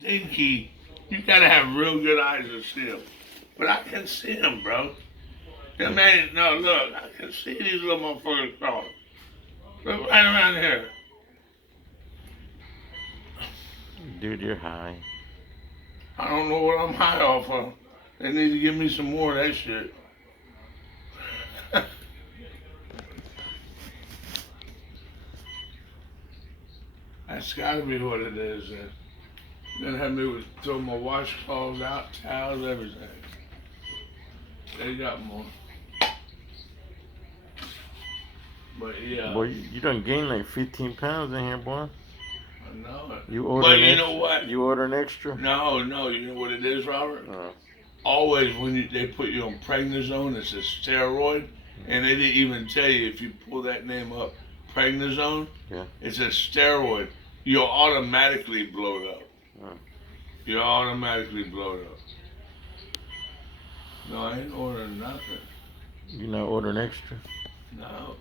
dinky. You gotta have real good eyes to see him. But I can see him, bro. That man, no, look, I can see these little motherfuckers crawling. Look right around here. Dude, you're high. I don't know what I'm high off of. They need to give me some more of that shit. That's gotta be what it is. Then have me throw my washcloths out, towels, everything. They got more. But yeah. Boy, you done gained like 15 pounds in here, boy. I know it. You order But an you extra? know what? You order an extra? No, you know what it is, Robert? Uh, Always when they put you on prednisone, it's a steroid, and they didn't even tell you if you pull that name up, prednisone. Yeah. It's a steroid. You'll automatically blow it up. You'll automatically blow it up. No, I ain't ordering nothing. You not ordering extra?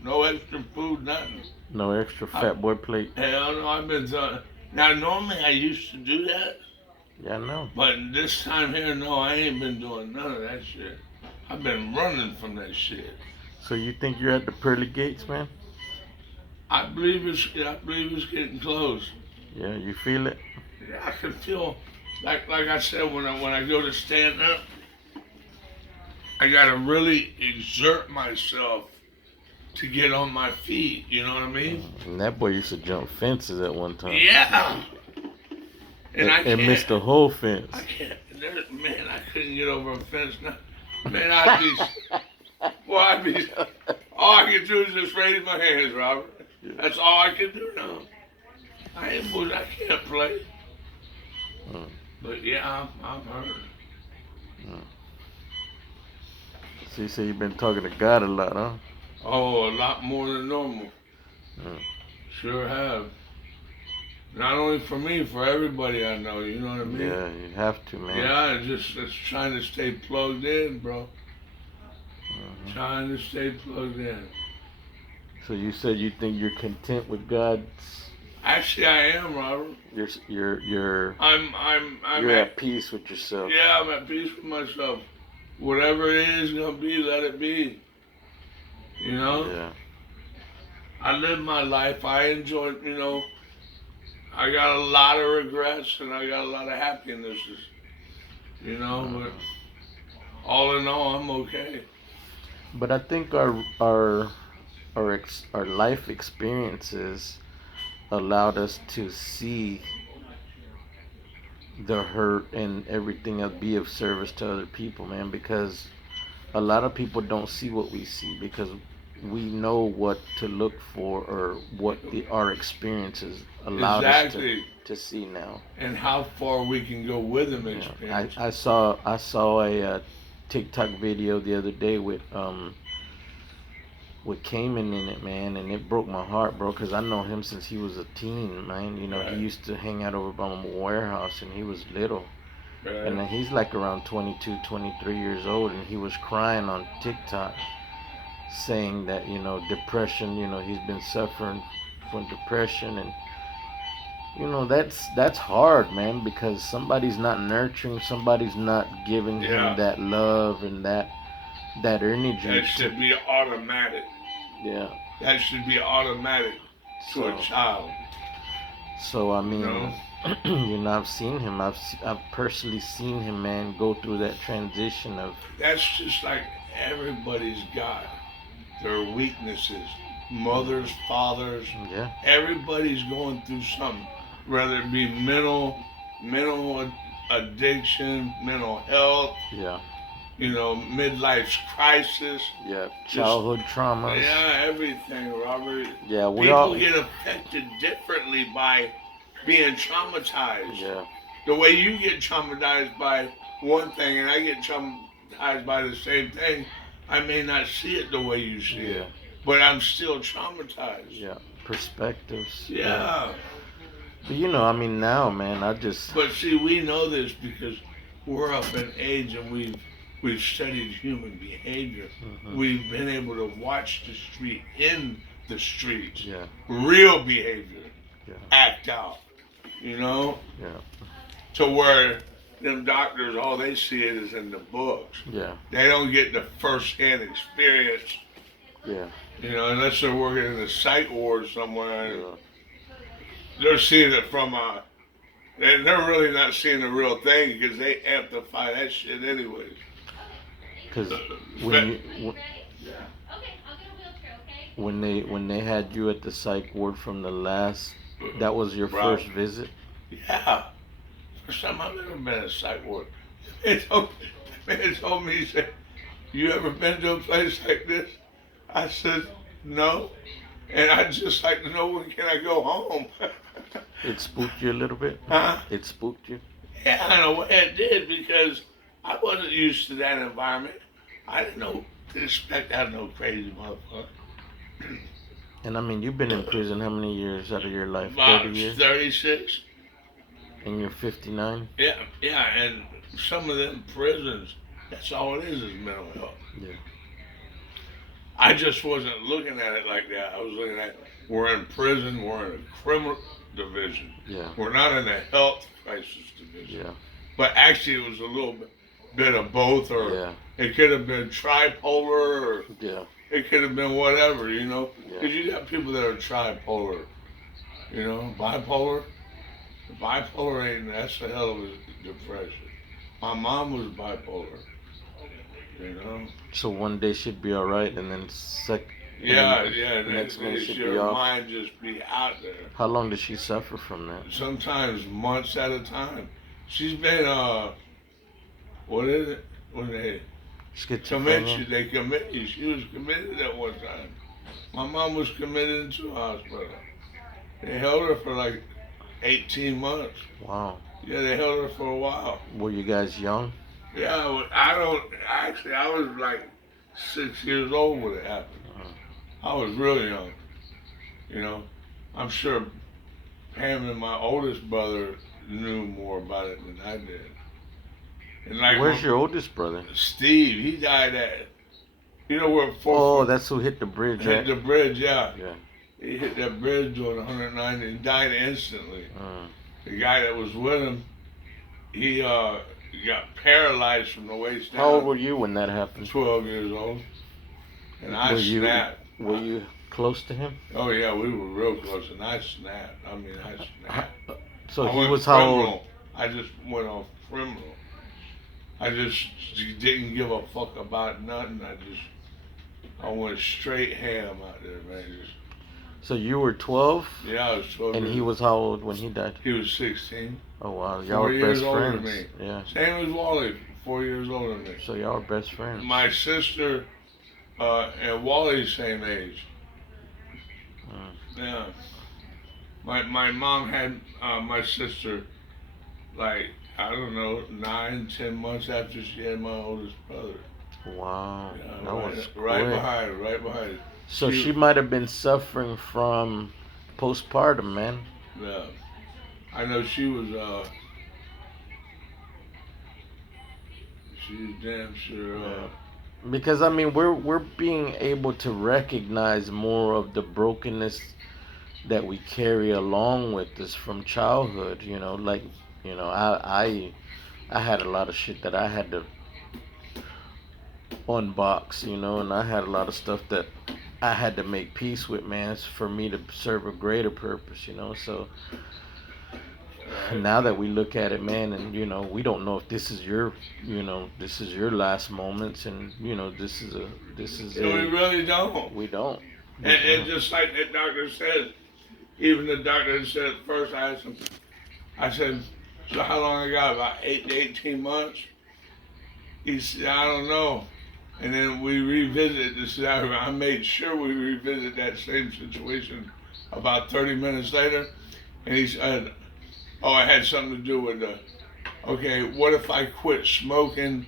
No extra food, nothing. No extra fat boy plate? Hell no, I've been done. Now normally I used to do that. Yeah, I know. But this time here, no, I ain't been doing none of that shit. I've been running from that shit. So you think you're at the pearly gates, man? I believe it's getting close. Yeah, you feel it? Yeah, I can feel like I said when I go to stand up, I gotta really exert myself to get on my feet. You know what I mean? And that boy used to jump fences at one time. Yeah. And missed the whole fence. I can't. Man, I couldn't get over a fence now. Man, I'd be. All I can do is just raise my hands, Robert. That's all I can do now. I can't play. But yeah, I'm hurt. So you say you've been talking to God a lot, huh? Oh, a lot more than normal. Sure have. Not only for me, for everybody I know, you know what I mean? Yeah, you have to, man. Yeah, it's trying to stay plugged in, bro. Trying to stay plugged in. So you said you think you're content with God's. Actually, I am, Robert. You're I'm at peace with yourself. Yeah, I'm at peace with myself. Whatever it is gonna be, let it be. You know? Yeah. I live my life. I enjoy, I got a lot of regrets and I got a lot of happinesses. But all in all, I'm okay. But I think our life experiences allowed us to see the hurt and everything and be of service to other people, man, because a lot of people don't see what we see because we know what to look for or what our experiences allowed us to see now. And how far we can go with them experience. I saw a TikTok video the other day with Cayman in it, man, and it broke my heart, bro, because I know him since he was a teen, man. Right. He used to hang out over by my warehouse, and he was little. Right. And he's like around 22, 23 years old, and he was crying on TikTok saying that, depression, he's been suffering from depression, and that's hard, man, because somebody's not nurturing, somebody's not giving him that love and that energy. That should be automatic. Yeah. That should be automatic to a child. So I mean, I've seen him. I've personally seen him, man, go through that transition of. That's just like everybody's got their weaknesses. Mothers, fathers. Yeah. Everybody's going through something, whether it be mental addiction, mental health. Yeah. Midlife's crisis. Yeah, childhood traumas. Yeah, everything, Robert. Yeah, people get affected differently by being traumatized. Yeah. The way you get traumatized by one thing and I get traumatized by the same thing, I may not see it the way you see it, but I'm still traumatized. Yeah, perspectives. Yeah. But now, man, But see, we know this because we're up in age and we've studied human behavior. Mm-hmm. We've been able to watch the street in the streets. Yeah. Real behavior. Yeah. Act out. Yeah. to where them doctors, all they see it is in the books. Yeah. They don't get the first-hand experience, Yeah. unless they're working in the psych ward somewhere. Yeah. They're seeing it from and they're really not seeing the real thing because they amplify that shit anyways. Because when they had you at the psych ward from the last, that was your first visit. Yeah, first time I've ever been in a psych ward. The man told me, he said, "You ever been to a place like this?" I said, "No," and I'd just like to know, when can I go home? It spooked you a little bit? Huh? It spooked you? Yeah, in a way it did, because I wasn't used to that environment. I didn't expect to have no crazy motherfucker. And I mean, you've been in prison how many years out of your life? About 30 years? 36. And you're 59? Yeah, and some of them prisons, that's all it is mental health. Yeah. I just wasn't looking at it like that. I was looking at, we're in prison, we're in a criminal division. Yeah. We're not in a health crisis division. Yeah. But actually it was a little bit of both, or Yeah. it could have been tripolar, or Yeah. it could have been whatever, Because Yeah. you got people that are tripolar, bipolar. Bipolar that's a hell of a depression. My mom was bipolar, So one day she'd be all right, and then Yeah, next minute she'd be your off. mind just be out there. How long did she suffer from that? Sometimes months at a time. She's been, what is it? When they commit you, they commit you. She was committed at one time. My mom was committed into a hospital. They held her for like 18 months. Wow. Yeah, they held her for a while. Were you guys young? Yeah, I was like 6 years old when it happened. I was really young, I'm sure Pam and my oldest brother knew more about it than I did. And Where's your oldest brother? Steve, he died at, where Oh, that's who hit the bridge, hit right? the bridge, yeah. Yeah. He hit that bridge doing 190 and died instantly. The guy that was with him, he got paralyzed from the waist down. How old were you when that happened? 12 years old. And I snapped. Were you close to him? Oh yeah, we were real close, and I snapped. I snapped. So I he went was how criminal. old? I just went off criminal. I just didn't give a fuck about nothing. I went straight ham out there, man. So you were 12? Yeah, I was 12. And he was how old when he died? He was 16. Oh wow, y'all were best friends. Me. Yeah. Same as Wally, 4 years older than me. So y'all were best friends. My sister and Wally's same age. Yeah. My mom had my sister, like, I don't know, 9, 10 months after she had my oldest brother. Wow. Yeah, That was right quick. behind her. So she might have been suffering from postpartum, man. Yeah. I know she was she's damn sure Because I mean we're being able to recognize more of the brokenness that we carry along with us from childhood, like I had a lot of shit that I had to unbox, and I had a lot of stuff that I had to make peace with, man, for me to serve a greater purpose, so now that we look at it, man, and we don't know if this is your last moments, and this is we really don't. We don't. And just like the doctor said, even the doctor said at first, I said, so how long I got? About 8 to 18 months? He said, I don't know. And then we revisited this. I made sure we revisited that same situation about 30 minutes later. And he said, oh, it had something to do with okay, what if I quit smoking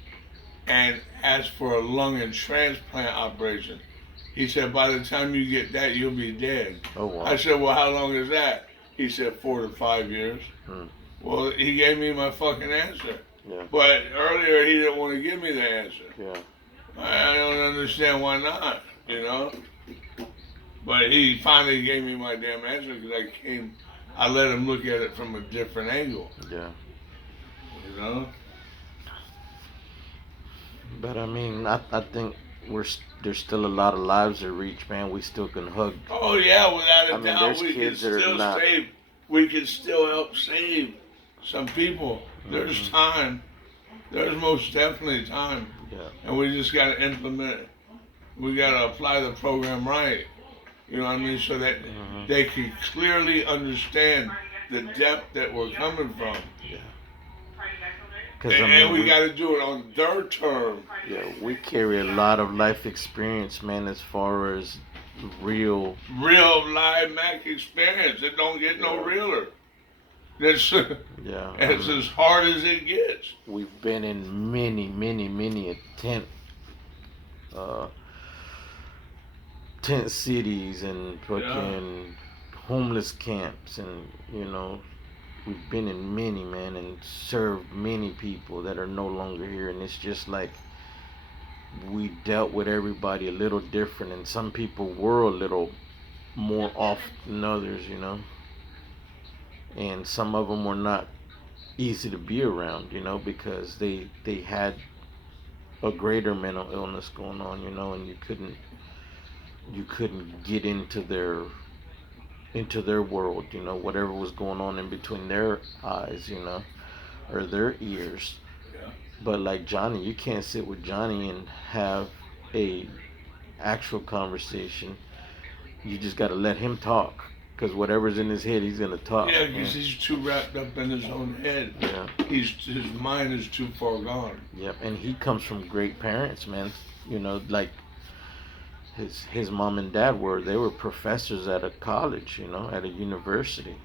and ask for a lung and transplant operation? He said, by the time you get that, you'll be dead. Oh, wow. I said, well, how long is that? He said, 4 to 5 years. Well, he gave me my fucking answer. Yeah. But earlier, he didn't want to give me the answer. Yeah. I don't understand why not, But he finally gave me my damn answer because I let him look at it from a different angle. Yeah. know. But I mean, I think there's still a lot of lives to reach, man. We still can hug. Oh yeah, without a I mean, doubt, there's we can kids that are still not. save. We can still help save some people. There's time. There's most definitely time, Yeah. and we just got to implement it. We got to apply the program right. You know what I mean, so that they can clearly understand the depth that we're coming from. Yeah. And we got to do it on their term. Yeah, we carry a lot of life experience, man, as far as real live Mac experience. It don't get no realer. It's as hard as it gets. We've been in many a tent cities and fucking homeless camps, and we've been in many, man, and served many people that are no longer here. And it's just like we dealt with everybody a little different, and some people were a little more off than others, and some of them were not easy to be around, because they had a greater mental illness going on, and you couldn't get into their world, whatever was going on in between their eyes, or their ears. But like Johnny, you can't sit with Johnny and have a actual conversation. You just got to let him talk, because whatever's in his head, he's gonna talk. Yeah, because he's too wrapped up in his own head. Yeah. His mind is too far gone. Yep, and he comes from great parents, man. Like his mom and dad were professors at a college, at a university.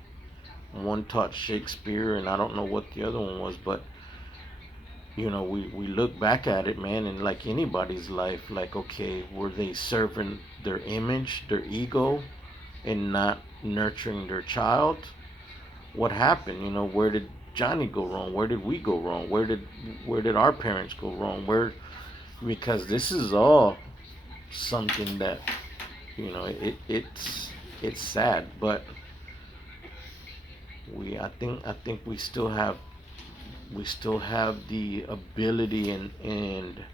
One taught Shakespeare, and I don't know what the other one was, but we look back at it, man, and like anybody's life, like, okay, were they serving their image, their ego, and not nurturing their child? What happened? Where did Johnny go wrong? Where did we go wrong? Where did our parents go wrong? Because this is all something that it's sad, but I think we still have the ability and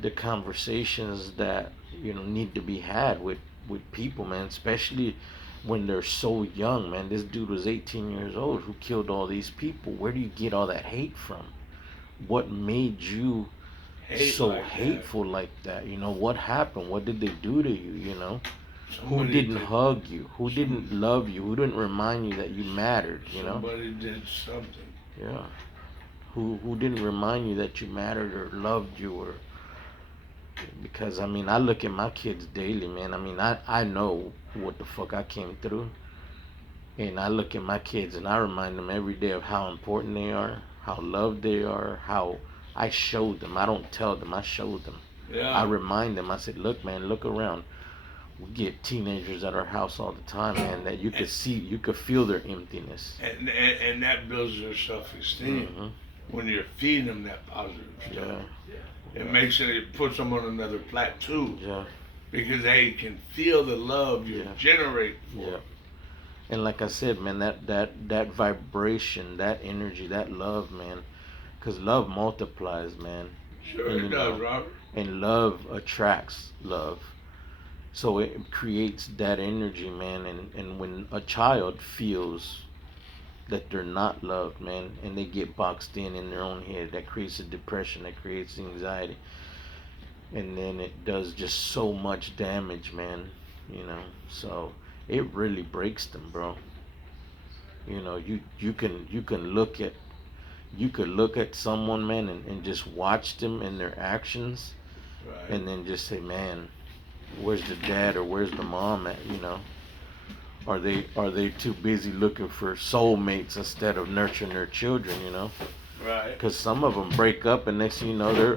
the conversations that need to be had with people, man, especially when they're so young, man. This dude was 18 years old who killed all these people. Where do you get all that hate from? What made you so hateful like that? What happened? What did they do to you? Who didn't hug you? Who didn't love you? Who didn't remind you that you mattered? Somebody did something. Yeah. Who didn't remind you that you mattered or loved you? Or because I look at my kids daily, man. I know what the fuck I came through, and I look at my kids and I remind them every day of how important they are, how loved they are, how I showed them. I don't tell them, I show them. Yeah. I remind them. I said, look, man, look around. We get teenagers at our house all the time, man, that you could see, you could feel their emptiness. And that builds their self-esteem. When you're feeding them that positive stuff. Yeah. It puts them on another plateau. Yeah. Because they can feel the love you generate for them. And like I said, man, that vibration, that energy, that love, man, because love multiplies, man. Sure it does, Robert. And love attracts love. So it creates that energy, man, and when a child feels that they're not loved, man, and they get boxed in their own head, that creates a depression, that creates anxiety, and then it does just so much damage, man. So it really breaks them, bro. You can look at someone, man, and just watch them and their actions, right, and then just say, man, where's the dad or where's the mom at? Are they too busy looking for soulmates instead of nurturing their children? Right. Because some of them break up, and next thing you know,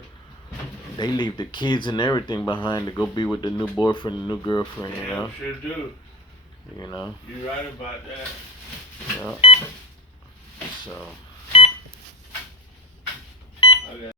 they leave the kids and everything behind to go be with the new boyfriend and new girlfriend. Yeah, sure do. You're right about that. Yeah. So.